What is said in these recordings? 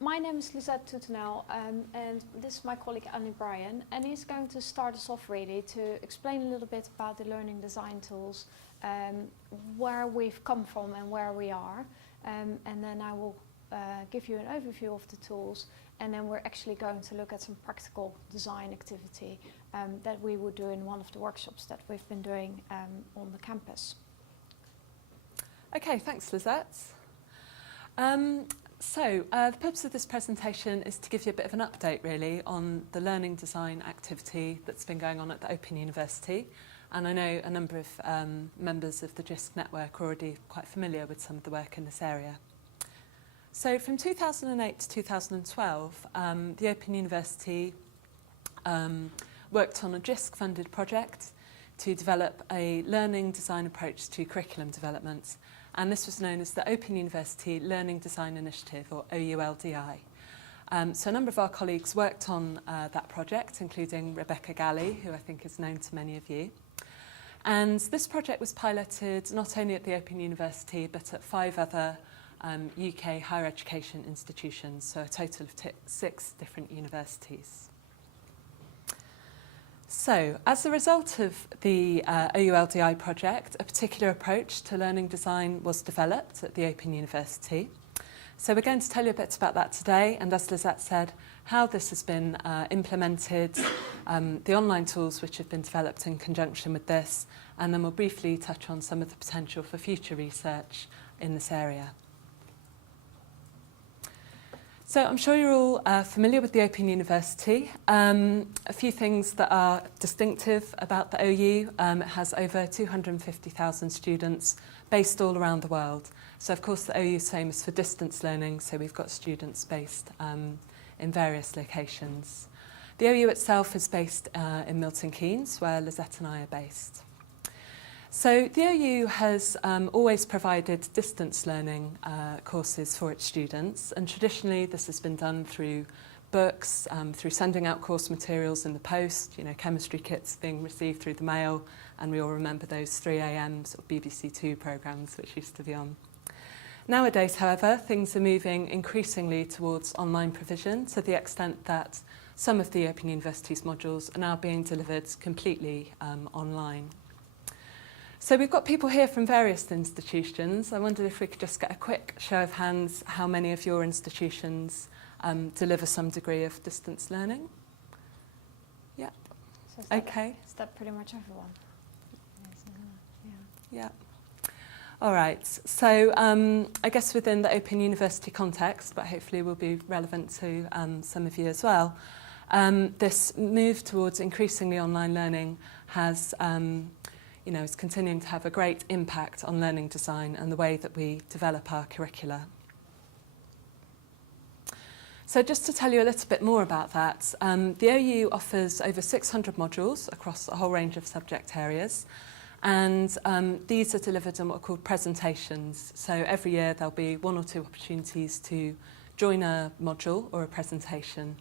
My name is Lisette Toutenel, and this is my colleague Annie Bryan, and he's going to start us off really to explain a little bit about the learning design tools, where we've come from and where we are, and then I will give you an overview of the tools, and then we're actually going to look at some practical design activity that we would do in one of the workshops that we've been doing on the campus. Okay, thanks Lisette. The purpose of this presentation is to give you a bit of an update really on the learning design activity that's been going on at the Open University, and I know a number of members of the Jisc network are already quite familiar with some of the work in this area. So from 2008 to 2012, the Open University worked on a Jisc funded project to develop a learning design approach to curriculum development. And this was known as the Open University Learning Design Initiative, or OULDI. So a number of our colleagues worked on that project, including Rebecca Galley, who I think is known to many of you. And this project was piloted not only at the Open University, but at 5 other UK higher education institutions, so a total of 6 different universities. So, as a result of the OULDI project, a particular approach to learning design was developed at the Open University. So we're going to tell you a bit about that today, and as Lisette said, how this has been implemented, the online tools which have been developed in conjunction with this, and then we'll briefly touch on some of the potential for future research in this area. So I'm sure you're all familiar with the Open University. A few things that are distinctive about the OU. It has over 250,000 students based all around the world. So of course the OU is famous for distance learning, so we've got students based in various locations. The OU itself is based in Milton Keynes, where Lisette and I are based. So the OU has always provided distance learning courses for its students, and traditionally this has been done through books, through sending out course materials in the post, chemistry kits being received through the mail, and we all remember those 3 a.m. sort of BBC Two programmes which used to be on. Nowadays, however, things are moving increasingly towards online provision, to the extent that some of the Open University's modules are now being delivered completely online. So we've got people here from various institutions. I wondered if we could just get a quick show of hands how many of your institutions deliver some degree of distance learning. Yep. So okay. Is that pretty much everyone? Yeah. All right. So I guess within the Open University context, but hopefully will be relevant to some of you as well, this move towards increasingly online learning has is continuing to have a great impact on learning design and the way that we develop our curricula. So just to tell you a little bit more about that, the OU offers over 600 modules across a whole range of subject areas, and these are delivered in what are called presentations. So every year there'll be 1 or 2 opportunities to join a module or a presentation.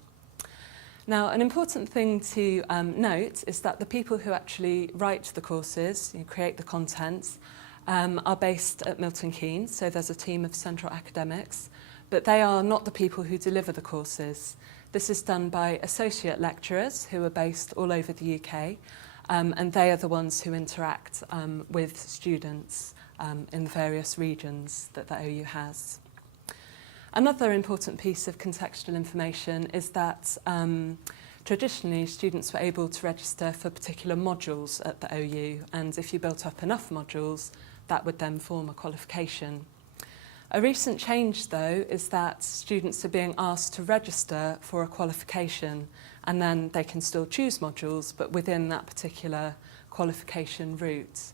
Now, an important thing to note is that the people who actually write the courses, create the content, are based at Milton Keynes, so there's a team of central academics, but they are not the people who deliver the courses. This is done by associate lecturers who are based all over the UK, and they are the ones who interact with students in the various regions that the OU has. Another important piece of contextual information is that traditionally students were able to register for particular modules at the OU, and if you built up enough modules, that would then form a qualification. A recent change, though, is that students are being asked to register for a qualification, and then they can still choose modules, but within that particular qualification route.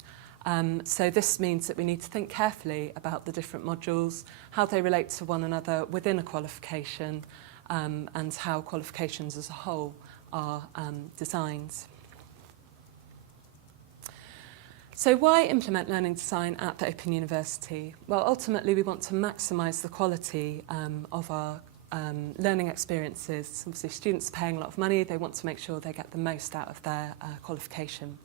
So this means that we need to think carefully about the different modules, how they relate to one another within a qualification, and how qualifications as a whole are designed. So why implement learning design at the Open University? Well, ultimately we want to maximise the quality of our learning experiences. Obviously students are paying a lot of money, they want to make sure they get the most out of their qualification.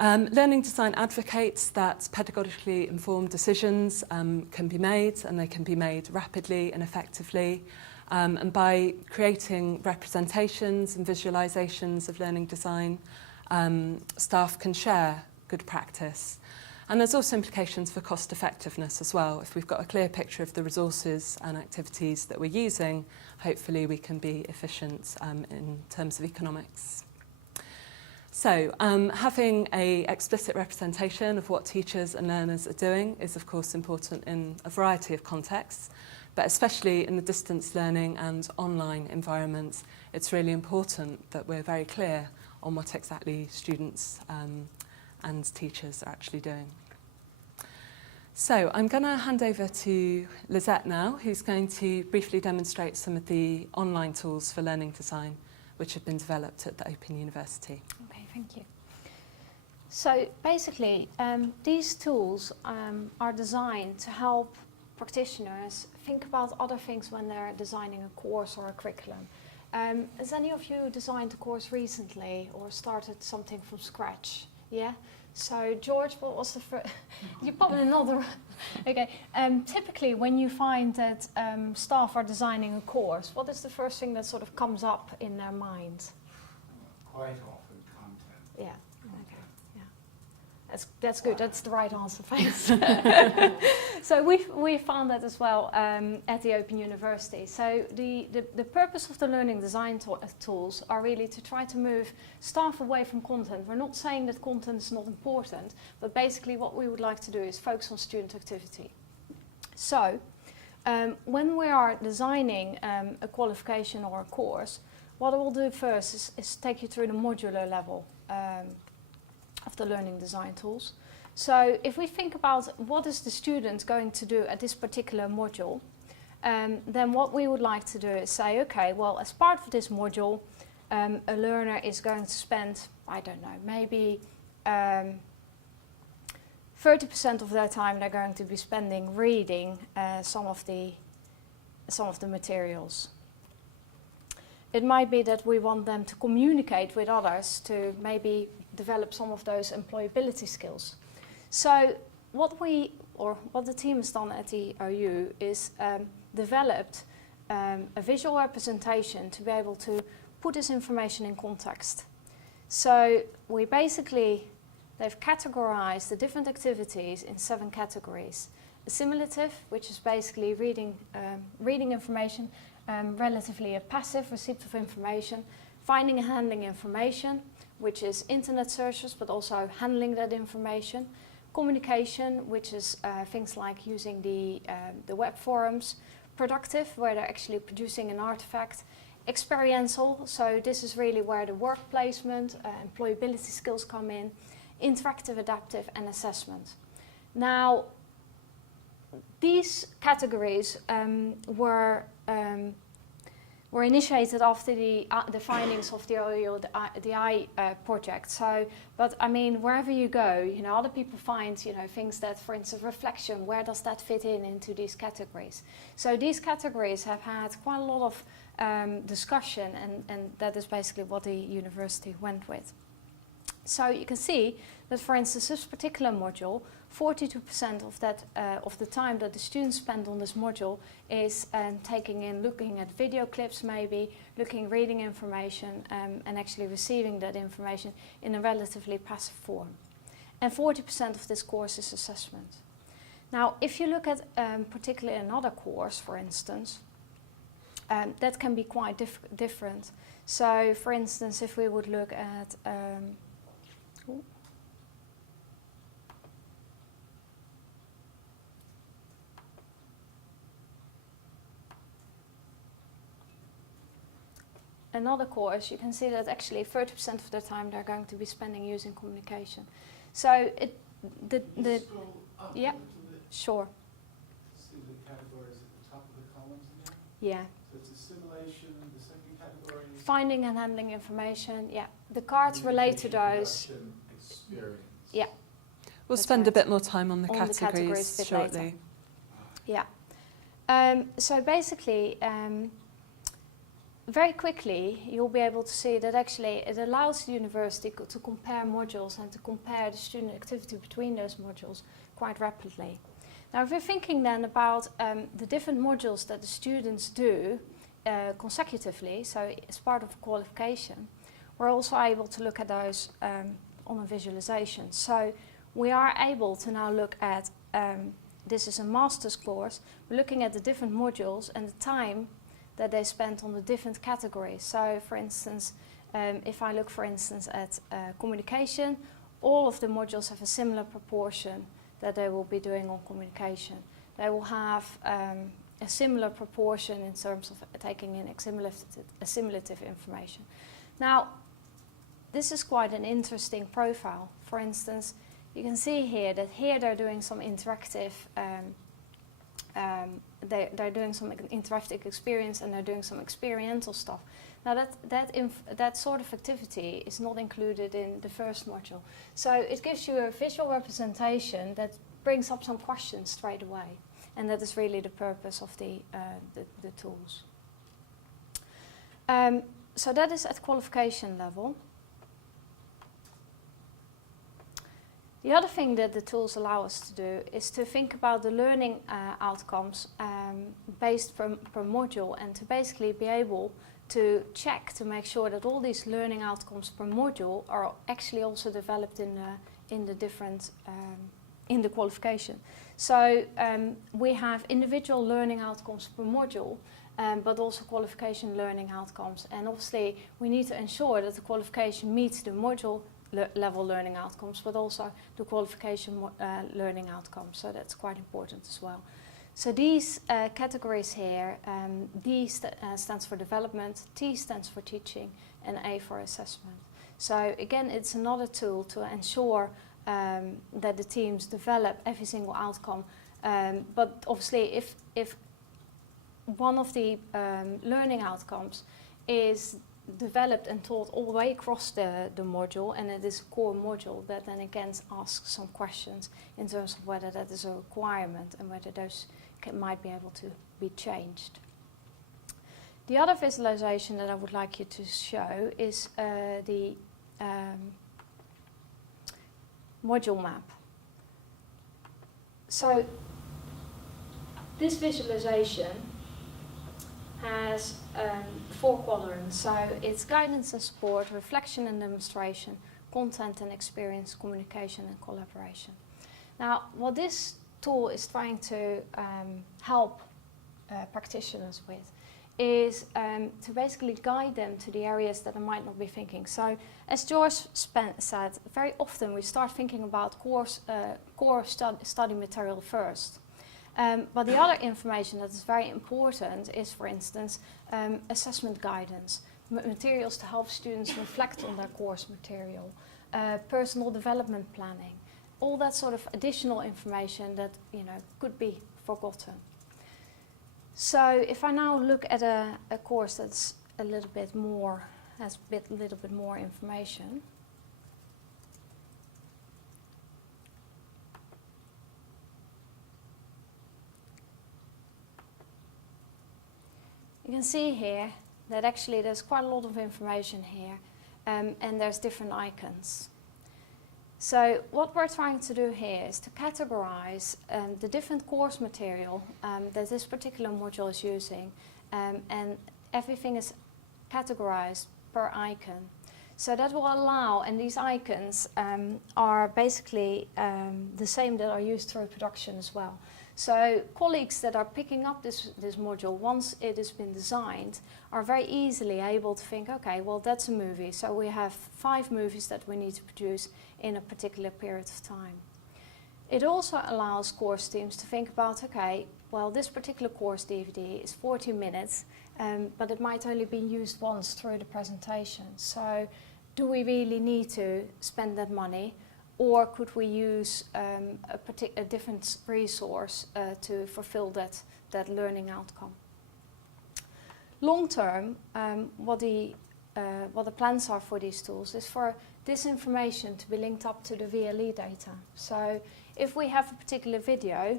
Learning design advocates that pedagogically informed decisions can be made, and they can be made rapidly and effectively. And by creating representations and visualizations of learning design, staff can share good practice. And there's also implications for cost effectiveness as well. If we've got a clear picture of the resources and activities that we're using, hopefully we can be efficient in terms of economics. So having an explicit representation of what teachers and learners are doing is of course important in a variety of contexts, but especially in the distance learning and online environments, it's really important that we're very clear on what exactly students and teachers are actually doing. So I'm going to hand over to Lisette now, who's going to briefly demonstrate some of the online tools for learning design which have been developed at the Open University. Okay, thank you. So basically, these tools are designed to help practitioners think about other things when they're designing a course or a curriculum. Has any of you designed a course recently or started something from scratch? Yeah? So George, what was the first? You probably know the... Okay. Typically, when you find that staff are designing a course, what is the first thing that sort of comes up in their mind? Quite often content. Yeah. Okay. Yeah. That's good. That's the right answer. Thanks. So we found that as well at the Open University. So the purpose of the learning design tools are really to try to move staff away from content. We're not saying that content is not important, but basically what we would like to do is focus on student activity. So when we are designing a qualification or a course, what I will do first is take you through the modular level of the learning design tools. So if we think about what is the student going to do at this particular module, then what we would like to do is say, okay, well, as part of this module, a learner is going to spend, I don't know, maybe 30% of their time they're going to be spending reading some of the materials. It might be that we want them to communicate with others to maybe develop some of those employability skills. So what the team has done at the OU is developed a visual representation to be able to put this information in context. So they've categorized the different activities in 7 categories. Assimilative, which is basically reading information, relatively a passive receipt of information. Finding and handling information, which is internet searches, but also handling that information. Communication, which is things like using the web forums. Productive, where they're actually producing an artifact. Experiential, so this is really where the work placement, employability skills come in. Interactive, adaptive, and assessment. Now, these categories were initiated after the findings of the OU, the I project. So, but I mean, wherever you go, other people find, things that, for instance, reflection. Where does that fit into these categories? So these categories have had quite a lot of discussion, and that is basically what the university went with. So you can see that, for instance, this particular module, 42% of that of the time that the students spend on this module is looking at video clips, maybe reading information, and actually receiving that information in a relatively passive form. And 40% of this course is assessment. Now, if you look at particularly another course, for instance, that can be quite different. So, for instance, if we would look at another course, you can see that actually 30% of the time they're going to be spending using communication. So yeah, sure. See the categories at the top of the columns in there? Yeah. So it's assimilation, the second category is finding and handling information. Yeah, the cards relate to those. Experience. Yeah. We'll That's spend right. a bit more time on the On categories, the categories a bit shortly. later. Yeah. So basically, very quickly you'll be able to see that actually it allows the university to compare modules and to compare the student activity between those modules quite rapidly. Now if we're thinking then about the different modules that the students do consecutively, so as part of a qualification, we're also able to look at those on a visualization. So we are able to now look at, this is a master's course, we're looking at the different modules and the time that they spent on the different categories. So for instance, if I look for instance at communication, all of the modules have a similar proportion that they will be doing on communication. They will have a similar proportion in terms of taking in assimilative information. Now, this is quite an interesting profile. For instance, you can see here that here they're doing some interactive they're doing some interactive experience and they're doing some experiential stuff. Now that sort of activity is not included in the first module. So it gives you a visual representation that brings up some questions straight away. And that is really the purpose of the tools. So that is at qualification level. The other thing that the tools allow us to do is to think about the learning outcomes based per module, and to basically be able to check to make sure that all these learning outcomes per module are actually also developed in the qualification. So we have individual learning outcomes per module, but also qualification learning outcomes. And obviously we need to ensure that the qualification meets the module level learning outcomes, but also the qualification learning outcomes. So that's quite important as well. So these categories here, D stands for development, T stands for teaching, and A for assessment. So again, it's another tool to ensure that the teams develop every single outcome. But obviously, if one of the learning outcomes is developed and taught all the way across the module, and it is a core module, that then again asks some questions in terms of whether that is a requirement and whether those might be able to be changed. The other visualization that I would like you to show is the module map. So this visualization has 4 quadrants. So it's guidance and support, reflection and demonstration, content and experience, communication and collaboration. Now, what this tool is trying to help practitioners with is to basically guide them to the areas that they might not be thinking. So, as George said, very often we start thinking about core study material first. But the other information that is very important is, for instance, assessment guidance, materials to help students reflect on their course material, personal development planning, all that sort of additional information that could be forgotten. So if I now look at a course that's a little bit more, has a little bit more information. You can see here that actually there's quite a lot of information here, and there's different icons. So what we're trying to do here is to categorize the different course material that this particular module is using, and everything is categorized per icon. So that will allow, and these icons are basically the same that are used through production as well. So colleagues that are picking up this module, once it has been designed, are very easily able to think, okay, well, that's a movie. So we have 5 movies that we need to produce in a particular period of time. It also allows course teams to think about, okay, well, this particular course DVD is 40 minutes, but it might only be used once through the presentation. So do we really need to spend that money? Or could we use a different resource to fulfill that learning outcome? Long term, what the plans are for these tools is for this information to be linked up to the VLE data. So if we have a particular video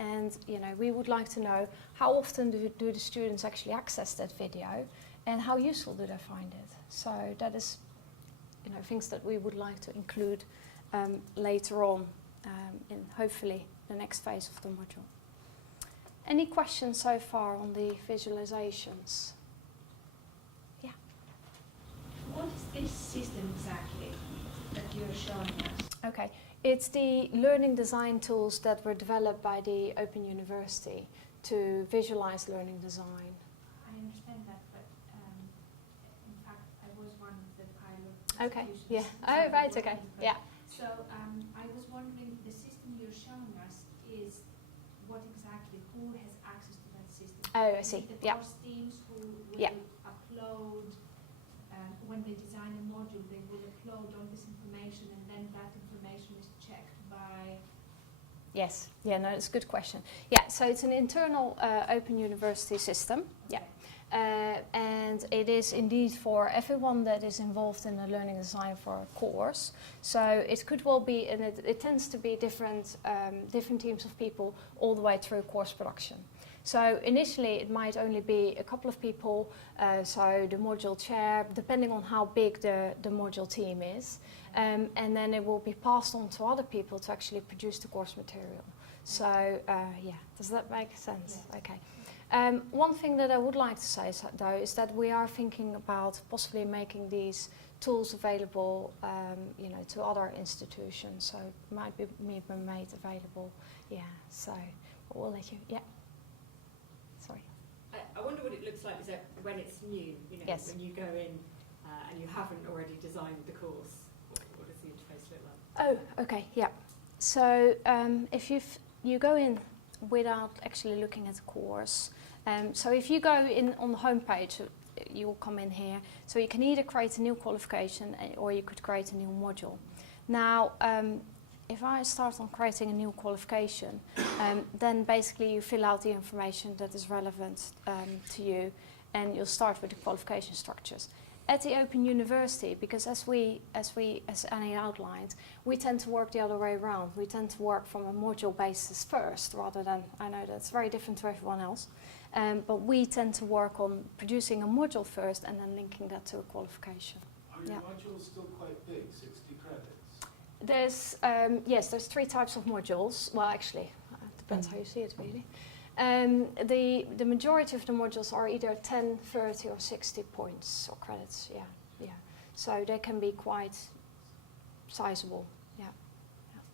and we would like to know how often do the students actually access that video, and how useful do they find it. So that is, things that we would like to include later on in hopefully the next phase of the module. Any questions so far on the visualizations? Yeah. What is this system exactly that you're showing us? Okay, it's the learning design tools that were developed by the Open University to visualize learning design. I understand that, but in fact, I was one of the pilot Okay, institutions. yeah. So Oh, we right, were okay, in- yeah. So I was wondering, the system you're showing us is what exactly, who has access to that system? Oh, I Is see, it the yeah. course teams who will Yeah. upload, when they design a module, they will upload all this information and then that information is checked by... Yes, yeah, no, it's a good question. Yeah, so it's an internal Open University system, yeah. And it is indeed for everyone that is involved in the learning design for a course. So it could well be, and it tends to be different teams of people all the way through course production. So initially it might only be a couple of people, so the module chair, depending on how big the module team is, and then it will be passed on to other people to actually produce the course material. So yeah, does that make sense? Yeah. Okay. One thing that I would like to say though is that we are thinking about possibly making these tools available, to other institutions. So it might be made available. Yeah. So we'll let you. Yeah. Sorry. I wonder what it looks like is that when it's new, Yes. when you go in and you haven't already designed the course, what does the interface look like? Oh, okay, yeah. So if you go in without actually looking at the course, so if you go in on the home page, you will come in here. So you can either create a new qualification or you could create a new module. Now, if I start on creating a new qualification, then basically you fill out the information that is relevant to you, and you'll start with the qualification structures. At the Open University, because as Annie outlined, we tend to work the other way around. We tend to work from a module basis first, rather than, I know that's very different to everyone else, but we tend to work on producing a module first and then linking that to a qualification. Are your Yeah. modules still quite big, 60 credits? There's, yes, there's 3 types of modules. Well, actually, it depends how you see it, really. The majority of the modules are either 10, 30 or 60 points or credits, yeah. So they can be quite sizable, yeah.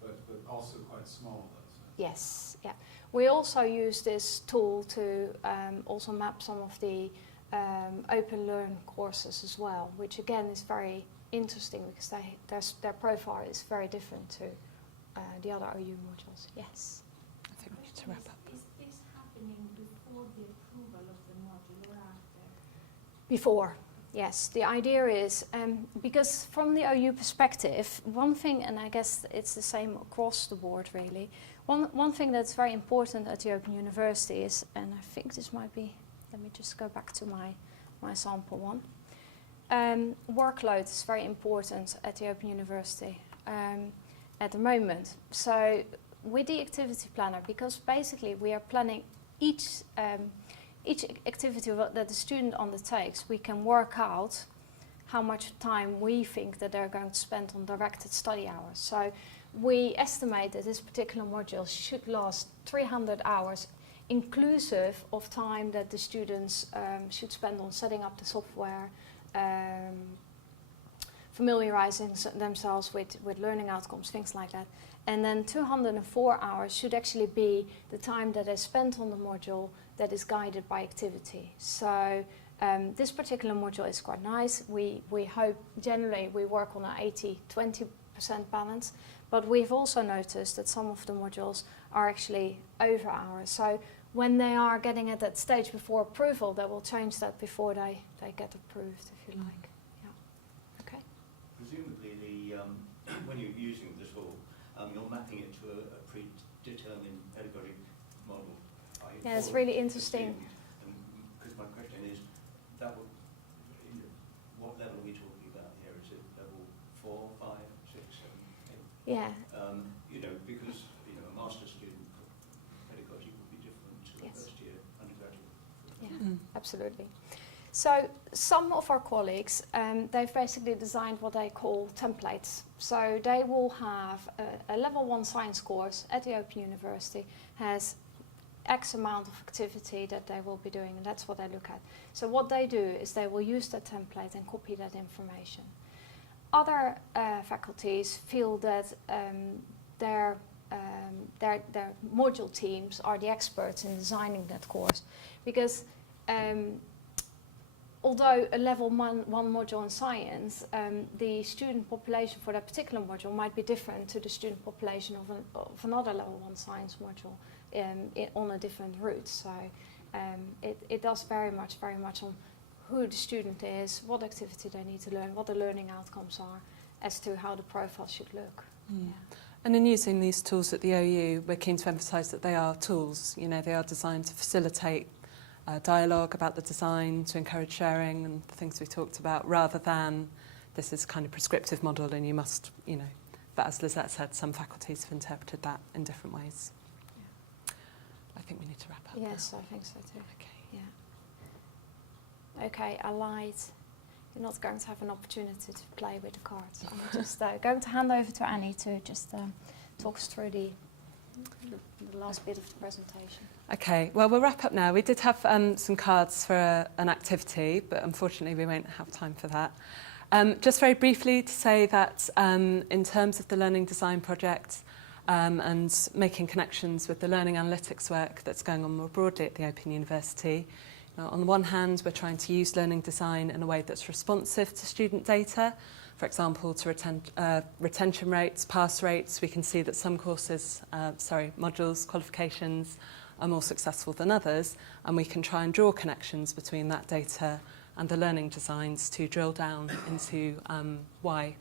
But also quite small, though. So. Yes, yeah. We also use this tool to also map some of the Open Learn courses as well, which again is very interesting because their profile is very different to the other OU modules, yes. I think we need to wrap up. Is this happening before the approval of the module or after? Before, yes. The idea is, because from the OU perspective, one thing, and I guess it's the same across the board really, one thing that's very important at the Open University is, and I think this might be, let me just go back to my sample one. Workload is very important at the Open University at the moment. So with the activity planner, because basically we are planning each activity that the student undertakes, we can work out how much time we think that they're going to spend on directed study hours. So we estimate that this particular module should last 300 hours, inclusive of time that the students should spend on setting up the software, familiarizing themselves with learning outcomes, things like that. And then 204 hours should actually be the time that is spent on the module that is guided by activity. So this particular module is quite nice. We hope, generally, we work on an 80-20% balance, but we've also noticed that some of the modules are actually over hours. So when they are getting at that stage before approval, they will change that before they get approved, if you like. Yeah. Okay. Presumably, when you're using the tool, you're mapping it to a predetermined pedagogic model. Yeah, it's really interesting. Because my question is, what level are we talking about here? Is it level 4, 5, 6, 7, 8? Yeah. Because a master's student pedagogy would be different to a Yes. first year undergraduate. Yeah, absolutely. So some of our colleagues, they've basically designed what they call templates. So they will have a level 1 science course at the Open University, has X amount of activity that they will be doing, and that's what they look at. So what they do is they will use that template and copy that information. Other faculties feel that their module teams are the experts in designing that course, because although a level 1 module in science, the student population for that particular module might be different to the student population of another level 1 science module on a different route. So it does very much on who the student is, what activity they need to learn, what the learning outcomes are, as to how the profile should look. Mm. Yeah. And in using these tools at the OU, we're keen to emphasise that they are tools. You know, they are designed to facilitate dialogue about the design, to encourage sharing and the things we talked about, rather than this is kind of prescriptive model and you must, you know. But as Lizette said, some faculties have interpreted that in different ways. Yeah. I think we need to wrap up. Yes, now. I think so too. Okay. Yeah. Okay, I lied. You're not going to have an opportunity to play with the cards. I'm just going to hand over to Annie to just talk us through the last bit of the presentation. Okay, well, we'll wrap up now. We did have some cards for an activity, but unfortunately we won't have time for that. Just very briefly to say that in terms of the Learning Design project and making connections with the learning analytics work that's going on more broadly at the Open University, on the one hand, we're trying to use learning design in a way that's responsive to student data. For example, to retention rates, pass rates. We can see that some courses, modules, qualifications are more successful than others, and we can try and draw connections between that data and the learning designs to drill down into why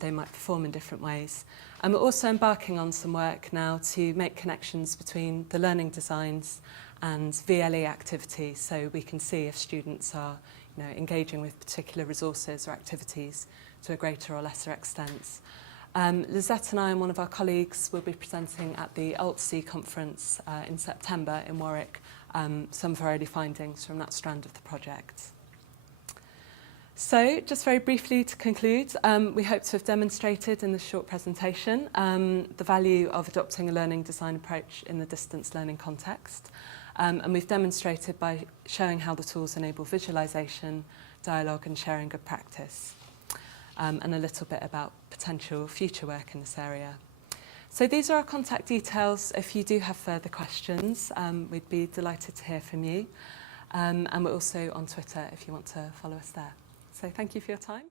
they might perform in different ways. And we're also embarking on some work now to make connections between the learning designs and VLE activities, so we can see if students are engaging with particular resources or activities to a greater or lesser extent. Lizette and I and one of our colleagues will be presenting at the AltC conference in September in Warwick some of our early findings from that strand of the project. So, just very briefly to conclude, we hope to have demonstrated in this short presentation the value of adopting a learning design approach in the distance learning context. And we've demonstrated by showing how the tools enable visualization, dialogue and sharing good practice, and a little bit about potential future work in this area. So these are our contact details. If you do have further questions, we'd be delighted to hear from you. And we're also on Twitter if you want to follow us there. So thank you for your time.